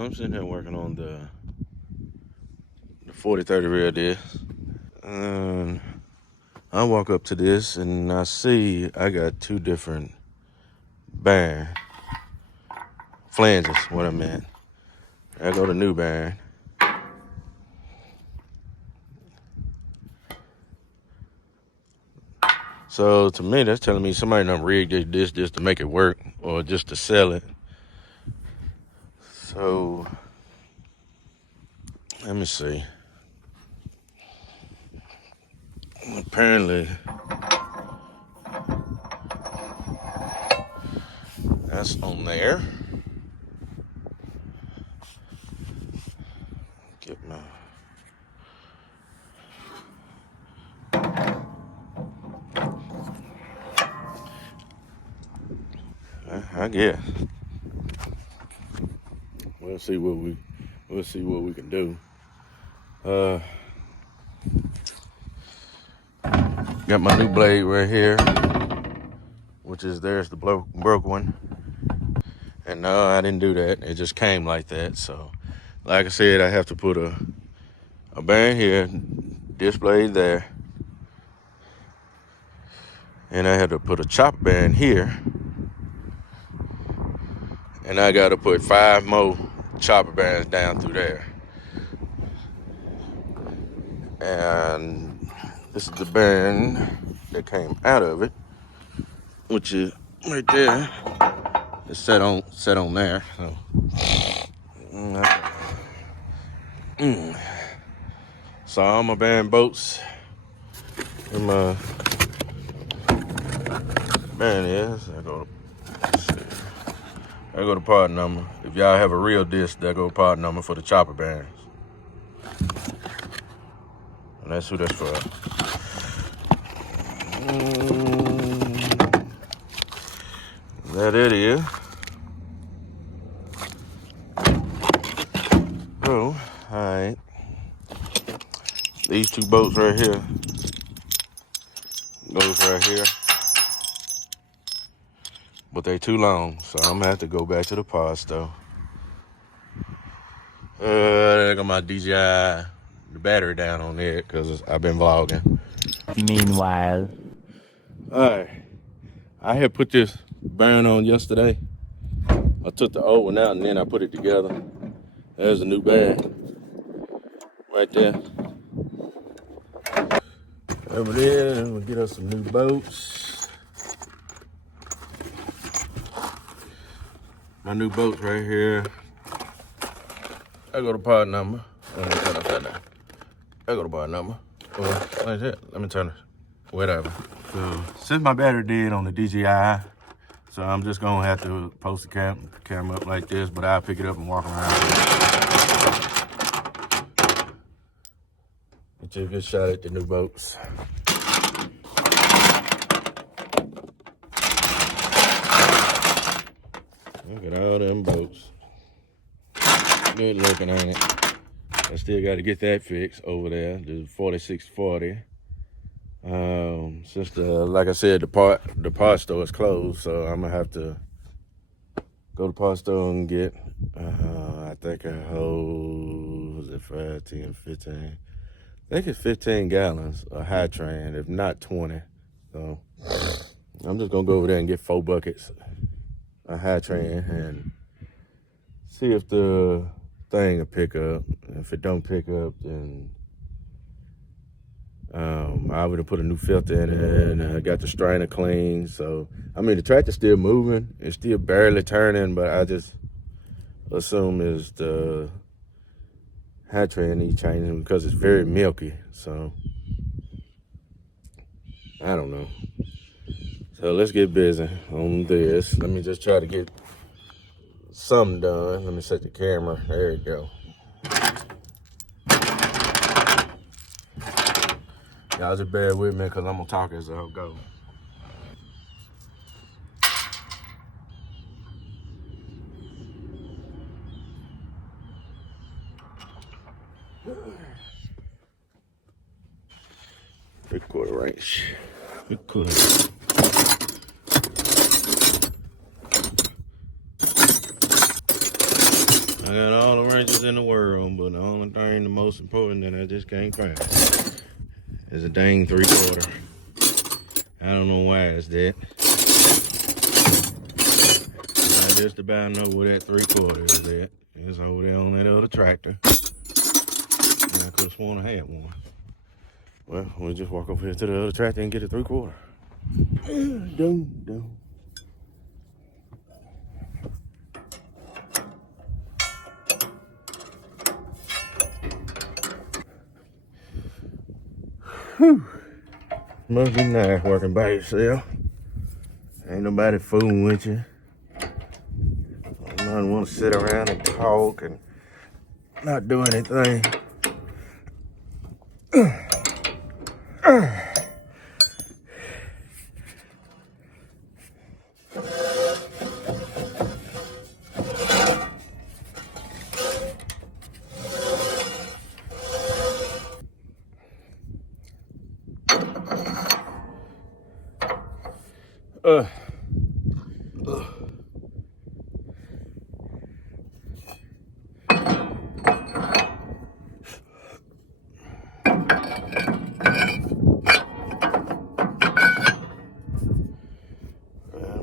I'm sitting here working on the 4030 real disc. And I walk up to this and I see I got two different bearing flanges, what I meant. I go to new bearing. So to me, that's telling me somebody done rigged this just to make it work or just to sell it. So let me see. Apparently, that's on there. Get my... I guess. We'll see what we can do. Got my new blade right here, which is there's the broke one. And no, I didn't do that. It just came like that. So, like I said, I have to put a bearing here, this blade there, and I had to put a chopper bearing here. And I got to put 5 more chopper bearings down through there. And this is the bearing that came out of it, which is right there. It's set on there. So all my bearing bolts and my bearing is, I go to part number. If y'all have a real disc, that go to part number for the chopper bearings. And that's who that's for. That it is. Oh, alright. These two bolts right here. Goes right here. But they too long, so I'm gonna have to go back to the pod store. I got my DJI, the battery down on it, because I've been vlogging. Meanwhile. Alright. I had put this bearing on yesterday. I took the old one out and then I put it together. There's a new bearing. Right there. Over there, we'll get us some new bolts. My new bolts right here. I go to part number. Let me turn upside down. I go to part number. Like that. Let me turn it. Whatever. So since my battery dead on the DJI, so I'm just gonna have to post the camera up like this, but I'll pick it up and walk around. Get you a good shot at the new bolts. Look at all them bolts. Good looking, ain't it? I still got to get that fixed over there, the 4640. Since like I said, the part store is closed, so I'm gonna have to go to the part store and get, I think a whole, was it 5, 10, 15? I think it's 15 gallons of Hy-Tran, if not 20. So I'm just gonna go over there and get 4 buckets of Hy-Tran and see if the thing will pick up. If it don't pick up, then I would have put a new filter in it, and I got the strainer clean. So, I mean, the tractor's still moving. It's still barely turning, but I just assume it's the Hy-Tran needs changing because it's very milky. So, I don't know. So, let's get busy on this. Let me just try to get something done. Let me set the camera. There you go. Y'all just bear with me because I'm going to talk as I go. Three-quarter inch. Three-quarter. I got all the wrenches in the world, but the only thing, the most important that I just can't find is a dang 3/4. I don't know why it's that. I just about know where that 3/4 is at. It's over there on that other tractor. And I could have sworn I had one. Well, we'll just walk over here to the other tractor and get a 3/4. Dum. Whew. Must be nice working by yourself. Ain't nobody fooling with you. Nobody want to sit around and talk and not do anything.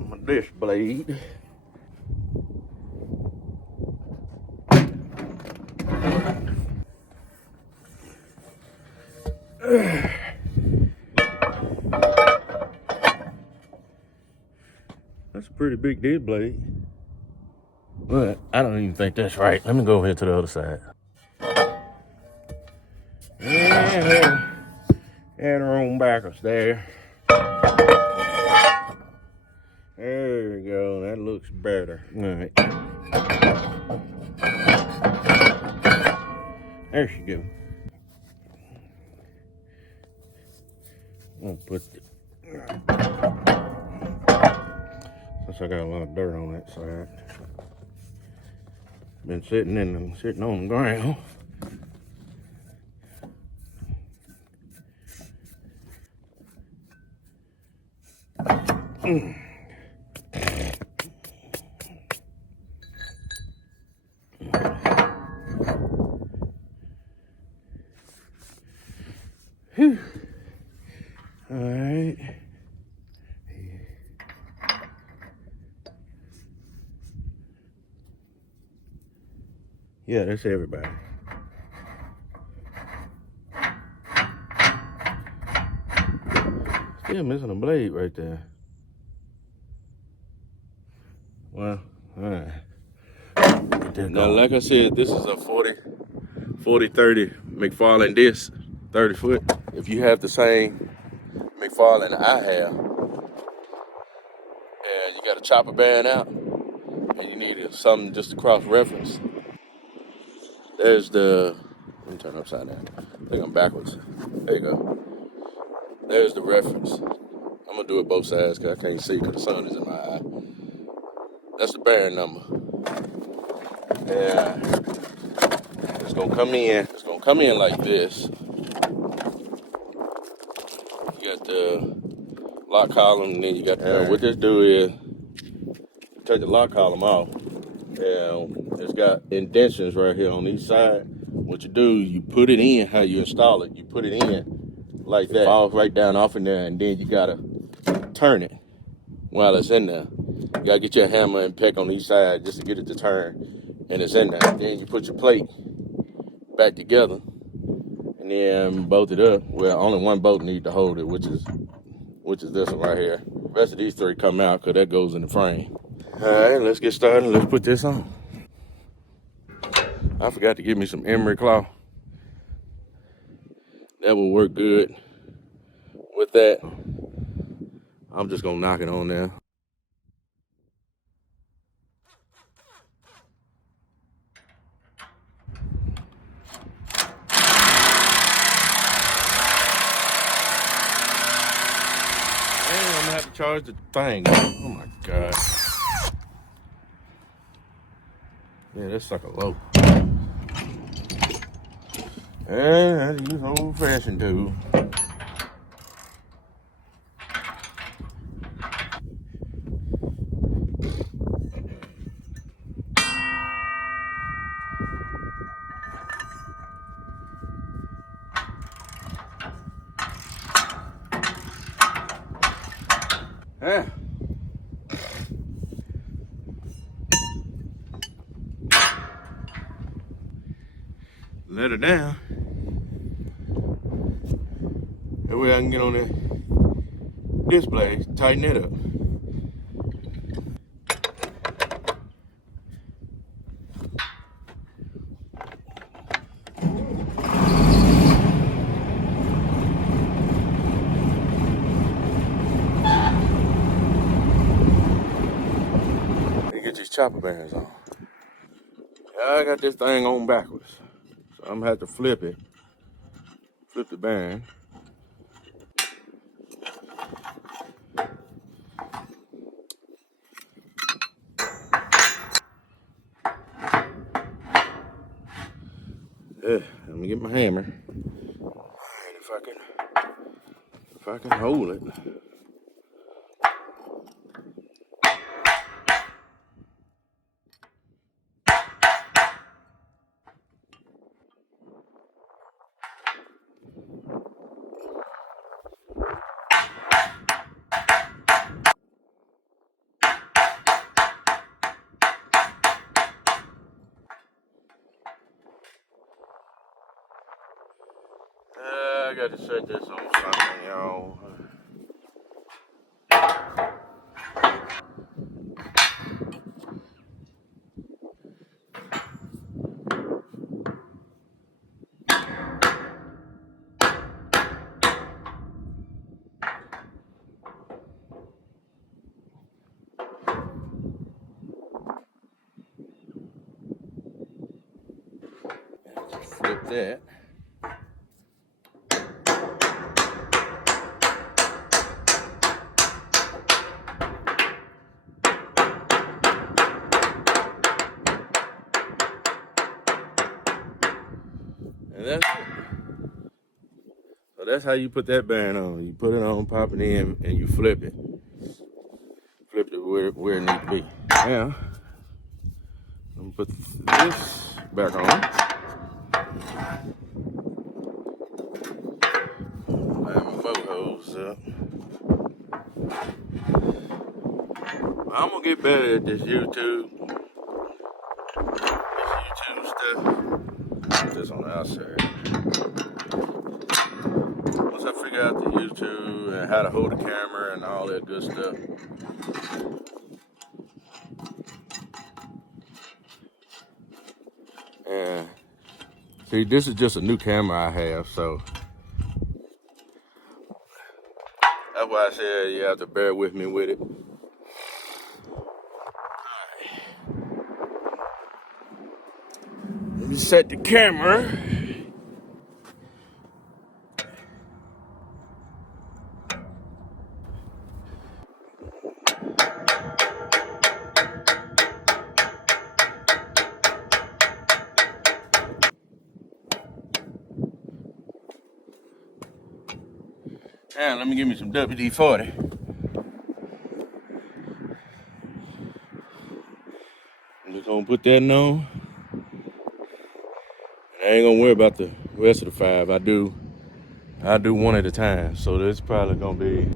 My dish blade. That's a pretty big dish blade. But I don't even think that's right. Let me go over here to the other side. And her own backers there. There we go. That looks better. All right. There she goes. I'm gonna put the, since I got a lot of dirt on that side. Been sitting on the ground. Whew. All right. Yeah, that's everybody. Still missing a blade right there. Well, all right. Now, like I said, this is a 40-30 McFarlane disc, 30 foot. If you have the same McFarlane I have, and you got a chopper bearing out, and you need something just to cross reference, there's the, let me turn it upside down. I think I'm backwards. There you go. There's the reference. I'm gonna do it both sides because I can't see because the sun is in my eye. That's the bearing number. Yeah. It's gonna come in. It's gonna come in like this. You got the lock column, and then you got what this do is take the lock column off. And it's got indentions right here on each side. What you do, you put it in how you install it. You put it in like that. It falls right down off in there, and then you gotta turn it while it's in there. You gotta get your hammer and peck on each side just to get it to turn, and it's in there. Then you put your plate back together, and then bolt it up. Well, only one bolt needs to hold it, which is this one right here. The rest of these three come out because that goes in the frame. All right, let's get started. Let's put this on. I forgot to get me some emery cloth. That will work good with that. I'm just gonna knock it on there. And I'm gonna have to charge the thing. Oh my God. Yeah, that sucker low. And I had to use an old-fashioned tool. Yeah. Let her down. That way I can get on that display, tighten it up. Get these chopper bearings on. I got this thing on backwards. So I'm gonna have to flip it. Flip the bearing. Yeah, let me get my hammer. And if I can hold it. I got to set this on something, y'all. Flip that. And that's it. So that's how you put that bearing on. You put it on, pop it in, and you flip it. Flip it where it needs to be. Now, I'm gonna put this back on. Line my boat hose up. I'm gonna get better at this YouTube stuff. Put this on the outside. Once I figure out the YouTube and how to hold the camera and all that good stuff. And see, this is just a new camera I have, so that's why I said you have to bear with me with it. Let me set the camera. And let me give me some WD-40. I'm just gonna put that on. I ain't gonna worry about the rest of the 5. I do one at a time. So this probably gonna be.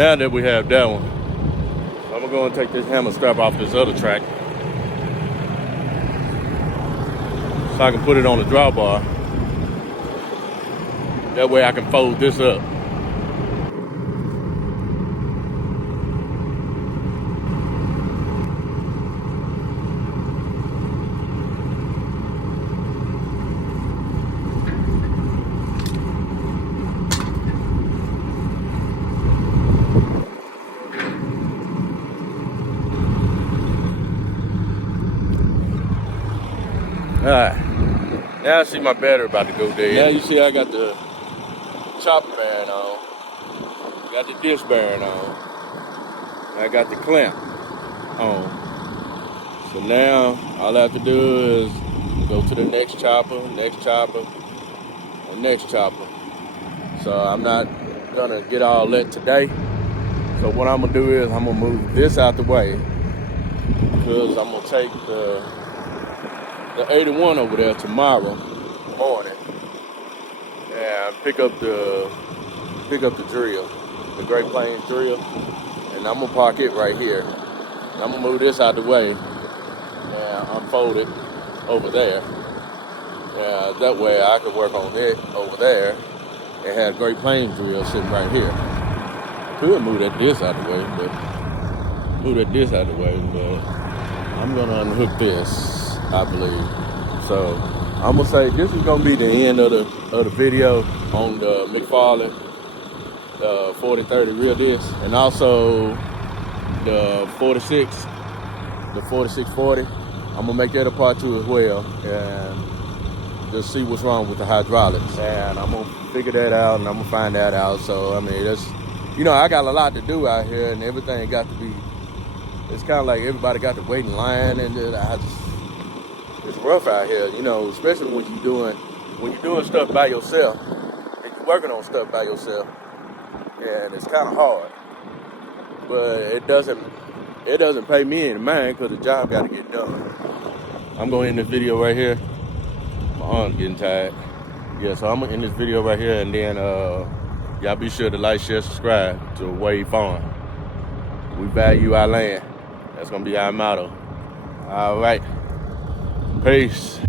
now that we have that one, I'm gonna go and take this hammer strap off this other track so I can put it on the drawbar. That way I can fold this up. Alright, now I see my battery about to go dead. Now you see I got the chopper bearing on, got the disc bearing on, I got the clamp on. So now all I have to do is go to the next chopper, and next chopper. So I'm not gonna get all that today. So what I'm gonna do is I'm gonna move this out the way because I'm gonna take the 81 over there tomorrow morning and pick up the drill, the Great Plains drill, and I'm gonna park it right here. And I'm gonna move this out the way and unfold it over there. That way I can work on it over there and have Great Plains drill sitting right here. I could move that disc out the way, but I'm gonna unhook this, I believe. So I'm gonna say this is gonna be the end of the video on the McFarlane 4030 real disc, and also the 4640. I'm gonna make that a part 2 as well, and just see what's wrong with the hydraulics. And I'm gonna figure that out, and I'm gonna find that out. So I mean, that's, you know, I got a lot to do out here, and everything got to be. It's kind of like everybody got to wait in line, and it's rough out here, you know, especially when you're doing stuff by yourself, and you're working on stuff by yourself, and it's kind of hard. But it doesn't pay me any mind because the job got to get done. I'm gonna end this video right here. My arm's getting tired. Yeah, so I'm gonna end this video right here, and then y'all be sure to like, share, subscribe to Wade Farm. We value our land. That's gonna be our motto. All right. Peace.